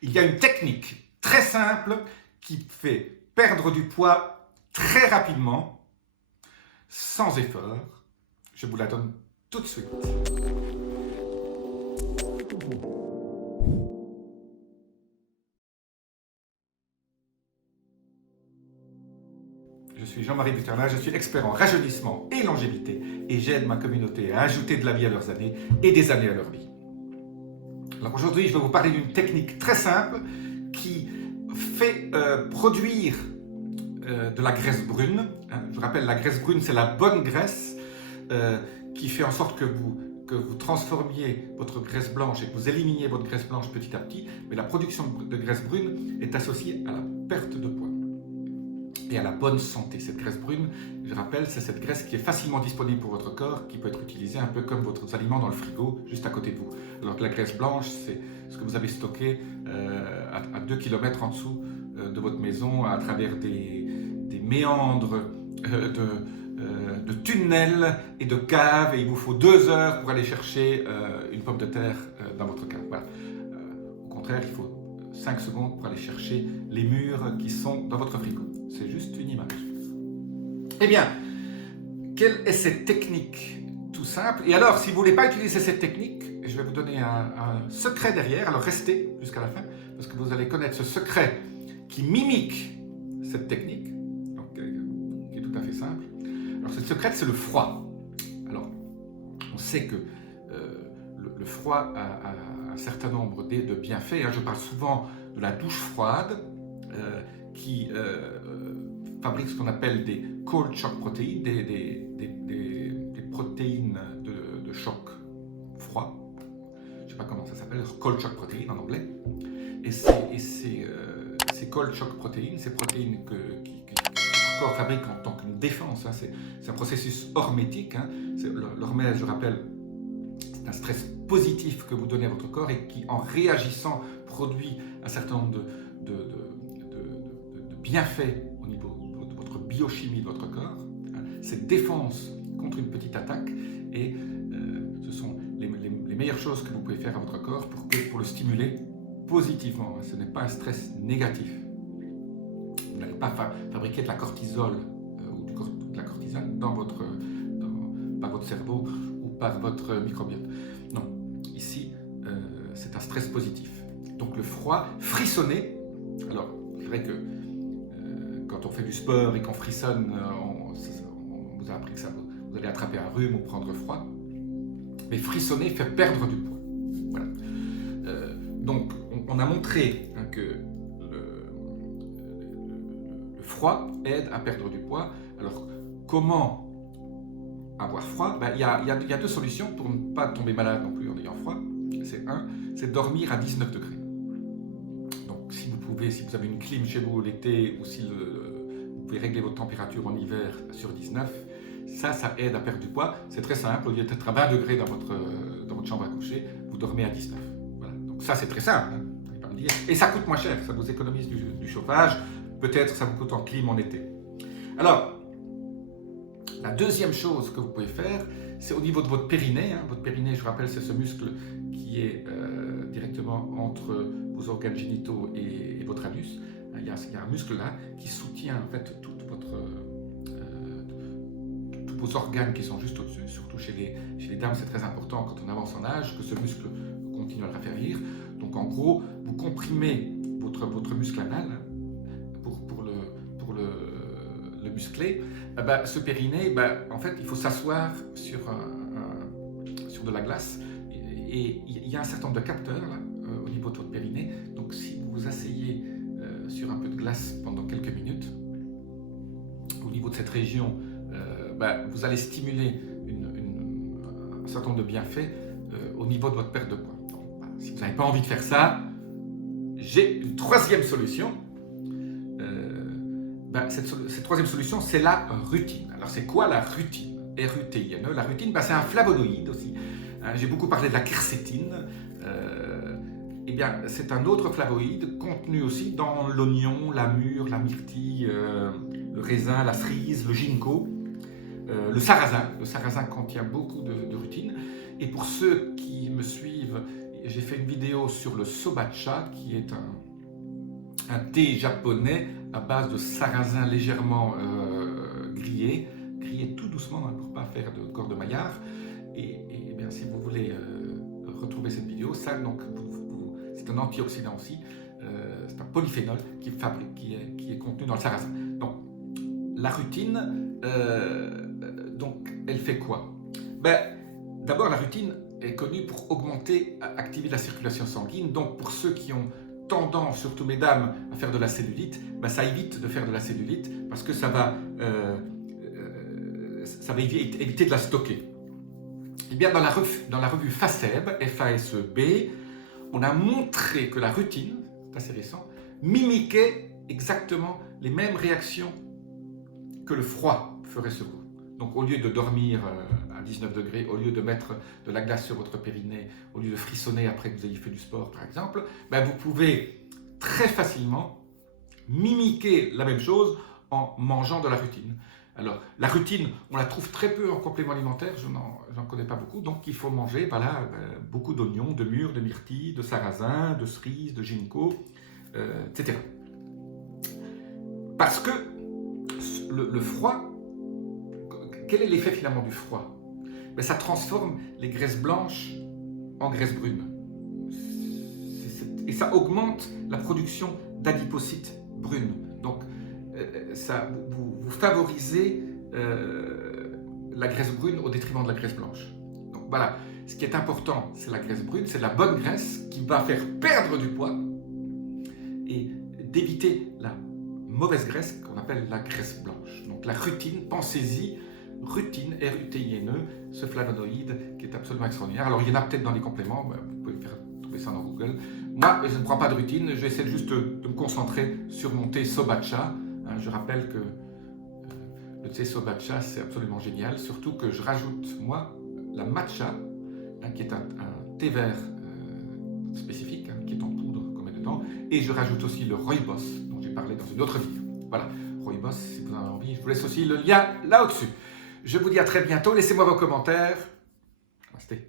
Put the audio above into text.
Il y a une technique très simple qui fait perdre du poids très rapidement, sans effort. Je vous la donne tout de suite. Je suis Jean-Marie Buterna, je suis expert en rajeunissement et longévité et j'aide ma communauté à ajouter de la vie à leurs années et des années à leur vie. Alors aujourd'hui, je vais vous parler d'une technique très simple qui fait produire de la graisse brune. Je rappelle, la graisse brune, c'est la bonne graisse qui fait en sorte que vous transformiez votre graisse blanche et que vous éliminiez votre graisse blanche petit à petit. Mais la production de graisse brune est associée à la perte de poids et à la bonne santé. Cette graisse brune, je rappelle, c'est cette graisse qui est facilement disponible pour votre corps, qui peut être utilisée un peu comme votre aliment dans le frigo, juste à côté de vous. Alors que la graisse blanche, c'est ce que vous avez stocké à 2 km en dessous de votre maison, à travers des méandres de tunnels et de caves, et il vous faut 2 heures pour aller chercher une pomme de terre dans votre cave. Voilà. Au contraire, il faut 5 secondes pour aller chercher les mûres qui sont dans votre frigo. C'est juste une image. Eh bien, quelle est cette technique tout simple? Et alors, si vous ne voulez pas utiliser cette technique, je vais vous donner un secret derrière. Alors restez jusqu'à la fin, parce que vous allez connaître ce secret qui mimique cette technique, donc, qui est tout à fait simple. Alors, ce secret, c'est le froid. Alors, on sait que le froid a un certain nombre de bienfaits. Je parle souvent de la douche froide, qui fabrique ce qu'on appelle des cold shock protéines, des protéines de choc froid. Je ne sais pas comment ça s'appelle, cold shock protéines en anglais. Et ces cold shock protéines, ces protéines que le corps fabrique en tant qu'une défense, c'est un processus hormétique. L'hormèse, je rappelle, c'est un stress positif que vous donnez à votre corps et qui, en réagissant, produit un certain nombre de bienfaits au niveau de votre biochimie de votre corps. Cette défense contre une petite attaque, et ce sont les meilleures choses que vous pouvez faire à votre corps pour le stimuler positivement. Ce n'est pas un stress négatif. Vous n'allez pas fabriquer de la cortisol ou de la cortisone par votre cerveau ou par votre microbiote. Non, ici, c'est un stress positif. Donc le froid, frissonner. Alors, c'est vrai que quand on fait du sport et qu'on frissonne, on vous a appris que vous allez attraper un rhume ou prendre froid. Mais frissonner fait perdre du poids. Voilà. Donc, on a montré que le froid aide à perdre du poids. Alors, comment avoir froid? Il y a 2 solutions pour ne pas tomber malade non plus en ayant froid. C'est dormir à 19 degrés. Donc, si vous avez une clim chez vous l'été, ou si vous pouvez régler votre température en hiver sur 19, ça aide à perdre du poids. C'est très simple, au lieu d'être à 20 degrés dans votre chambre à coucher, vous dormez à 19. Voilà. Donc ça, c'est très simple, vous n'allez pas me dire. Et ça coûte moins cher, ça vous économise du chauffage, peut-être ça vous coûte en clim en été. Alors, la deuxième chose que vous pouvez faire, c'est au niveau de votre périnée. Votre périnée, je rappelle, c'est ce muscle qui est directement entre vos organes génitaux et votre anus. Il y a un muscle là qui soutient en fait tous vos organes qui sont juste au-dessus. Surtout chez les dames, c'est très important quand on avance en âge que ce muscle continue à le raffermir. Donc en gros, vous comprimez votre muscle anal pour le muscler. Ce périnée, en fait, il faut s'asseoir sur de la glace, et il y a un certain nombre de capteurs là, au niveau de votre périnée. Donc si vous vous asseyez sur un peu de glace pendant quelques minutes, au niveau de cette région, vous allez stimuler un certain nombre de bienfaits au niveau de votre perte de poids. Donc, voilà. Si vous n'avez pas envie de faire ça, j'ai une troisième solution. Cette troisième solution, c'est la rutine. Alors, c'est quoi la rutine? R-U-T-I-N-E. La rutine, c'est un flavonoïde aussi. J'ai beaucoup parlé de la quercétine. Eh bien, c'est un autre flavoïde contenu aussi dans l'oignon, la mûre, la myrtille, le raisin, la cerise, le ginkgo, le sarrasin. Le sarrasin contient beaucoup de rutine. Et pour ceux qui me suivent, j'ai fait une vidéo sur le sobacha, qui est un thé japonais à base de sarrasin légèrement grillé tout doucement hein, pour ne pas faire de corps de maillard. Et bien, si vous voulez retrouver cette vidéo, ça donc c'est un antioxydant aussi, c'est un polyphénol qui est contenu dans le sarrasin. Donc la rutine, donc elle fait quoi? D'abord, la rutine est connue pour activer la circulation sanguine. Donc pour ceux qui ont tendance, surtout mesdames, à faire de la cellulite, ça évite de faire de la cellulite parce que ça va éviter de la stocker. Et bien dans la revue FASEB, FASEB, on a montré que la rutine, c'est assez récent, mimiquait exactement les mêmes réactions que le froid ferait sur vous. Donc au lieu de dormir à 19 degrés, au lieu de mettre de la glace sur votre périnée, au lieu de frissonner après que vous ayez fait du sport par exemple, vous pouvez très facilement mimiquer la même chose en mangeant de la rutine. Alors la rutine, on la trouve très peu en complément alimentaire, je n'en connais pas beaucoup, donc il faut manger beaucoup d'oignons, de mûres, de myrtilles, de sarrasin, de cerises, de ginkgo, etc. Parce que le froid, quel est l'effet finalement du froid? Ça transforme les graisses blanches en graisses brunes. Et ça augmente la production d'adipocytes brunes. Donc, vous favorisez la graisse brune au détriment de la graisse blanche. Donc voilà, ce qui est important, c'est la graisse brune, c'est la bonne graisse qui va faire perdre du poids et d'éviter la mauvaise graisse qu'on appelle la graisse blanche. Donc la rutine, pensez-y, rutine, R-U-T-I-N-E, ce flavonoïde qui est absolument extraordinaire. Alors il y en a peut-être dans les compléments, vous pouvez trouver ça dans Google. Moi, je ne prends pas de rutine, je vais essayer juste de me concentrer sur mon thé sobacha. Je rappelle que le thé sobacha, c'est absolument génial, surtout que je rajoute, moi, la matcha, qui est un thé vert spécifique, qui est en poudre qu'on met dedans, et je rajoute aussi le rooibos, dont j'ai parlé dans une autre vidéo. Voilà, rooibos, si vous en avez envie, je vous laisse aussi le lien là au-dessus. Je vous dis à très bientôt, laissez-moi vos commentaires. Namasté.